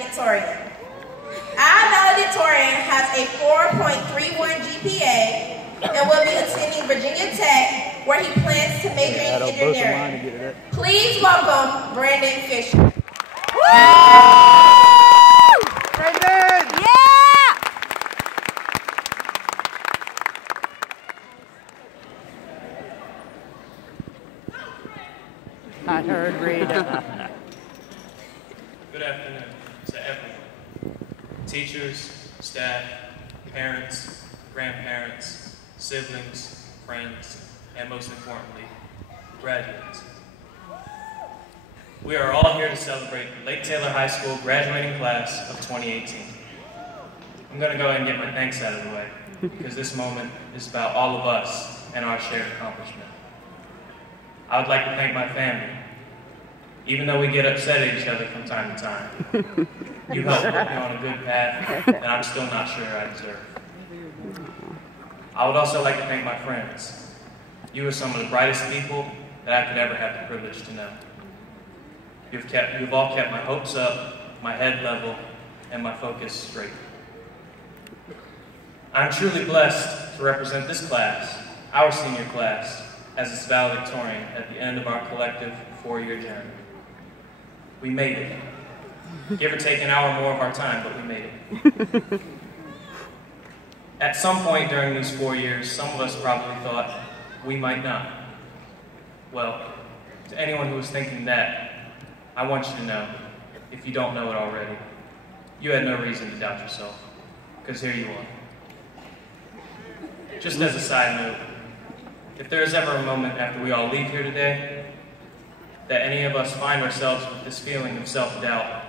valedictorian. Our valedictorian has a 4.31 GPA and will be attending Virginia Tech, where he plans to major in engineering. Please welcome Brandon Fisher. Brandon! Yeah! I heard Rita. Good afternoon to everyone. Teachers, staff, parents, grandparents, siblings, friends, and most importantly, graduates. We are all here to celebrate the Lake Taylor High School graduating class of 2018. I'm going to go ahead and get my thanks out of the way, because this moment is about all of us and our shared accomplishment. I would like to thank my family. Even though we get upset at each other from time to time, you helped put me on a good path that I'm still not sure I deserve. I would also like to thank my friends. You are some of the brightest people that I could ever have the privilege to know. You've all kept my hopes up, my head level, and my focus straight. I'm truly blessed to represent this class, our senior class, as its valedictorian at the end of our collective 4-year journey. We made it. Give or take an hour more of our time, but we made it. At some point during these 4 years, some of us probably thought we might not. Well, to anyone who was thinking that, I want you to know, if you don't know it already, you had no reason to doubt yourself, because here you are. Just as a side note, if there is ever a moment after we all leave here today that any of us find ourselves with this feeling of self-doubt,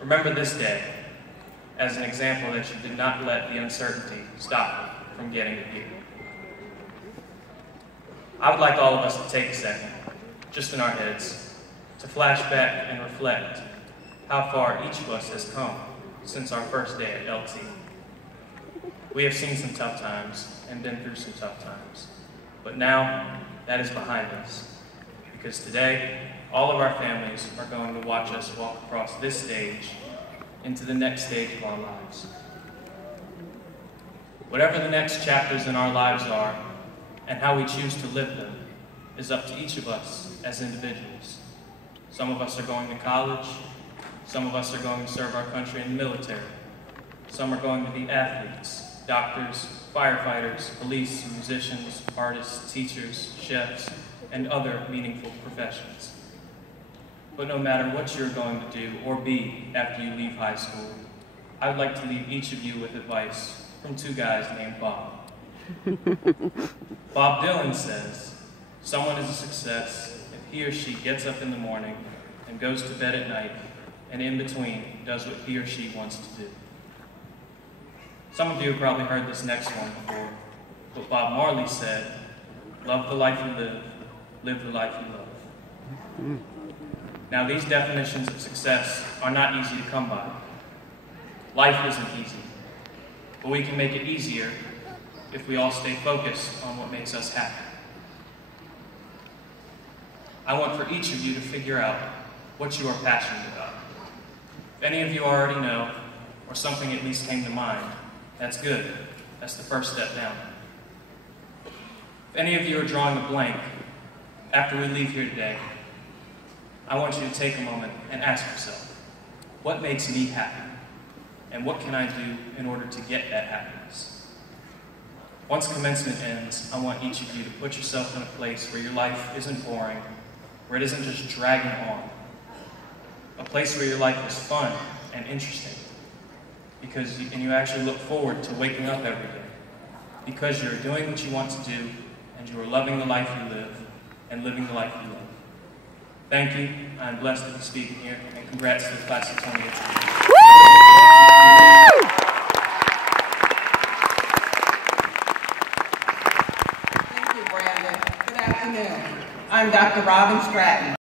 remember this day as an example that you did not let the uncertainty stop you from getting to here. I would like all of us to take a second, just in our heads, to flash back and reflect how far each of us has come since our first day at LT. We have seen some tough times and been through some tough times, but now that is behind us. Because today, all of our families are going to watch us walk across this stage into the next stage of our lives. Whatever the next chapters in our lives are, and how we choose to live them, is up to each of us as individuals. Some of us are going to college, some of us are going to serve our country in the military, some are going to be athletes, doctors, firefighters, police, musicians, artists, teachers, chefs, and other meaningful professions. But no matter what you're going to do or be after you leave high school, I would like to leave each of you with advice from two guys named Bob. Bob Dylan says, someone is a success if he or she gets up in the morning and goes to bed at night, and in between does what he or she wants to do. Some of you have probably heard this next one before, but Bob Marley said, love the life you live the life you love. Now, these definitions of success are not easy to come by. Life isn't easy, but we can make it easier if we all stay focused on what makes us happy. I want for each of you to figure out what you are passionate about. If any of you already know, or something at least came to mind, that's good. That's the first step down. If any of you are drawing a blank, after we leave here today, I want you to take a moment and ask yourself, what makes me happy? And what can I do in order to get that happiness? Once commencement ends, I want each of you to put yourself in a place where your life isn't boring, where it isn't just dragging on. A place where your life is fun and interesting, because you actually look forward to waking up every day, because you're doing what you want to do, and you are loving the life you live, and living the life you love. Thank you. I'm blessed to be speaking here, and congrats to the class of 2018. Thank you, Brandon. Good afternoon. I'm Dr. Robin Stratton.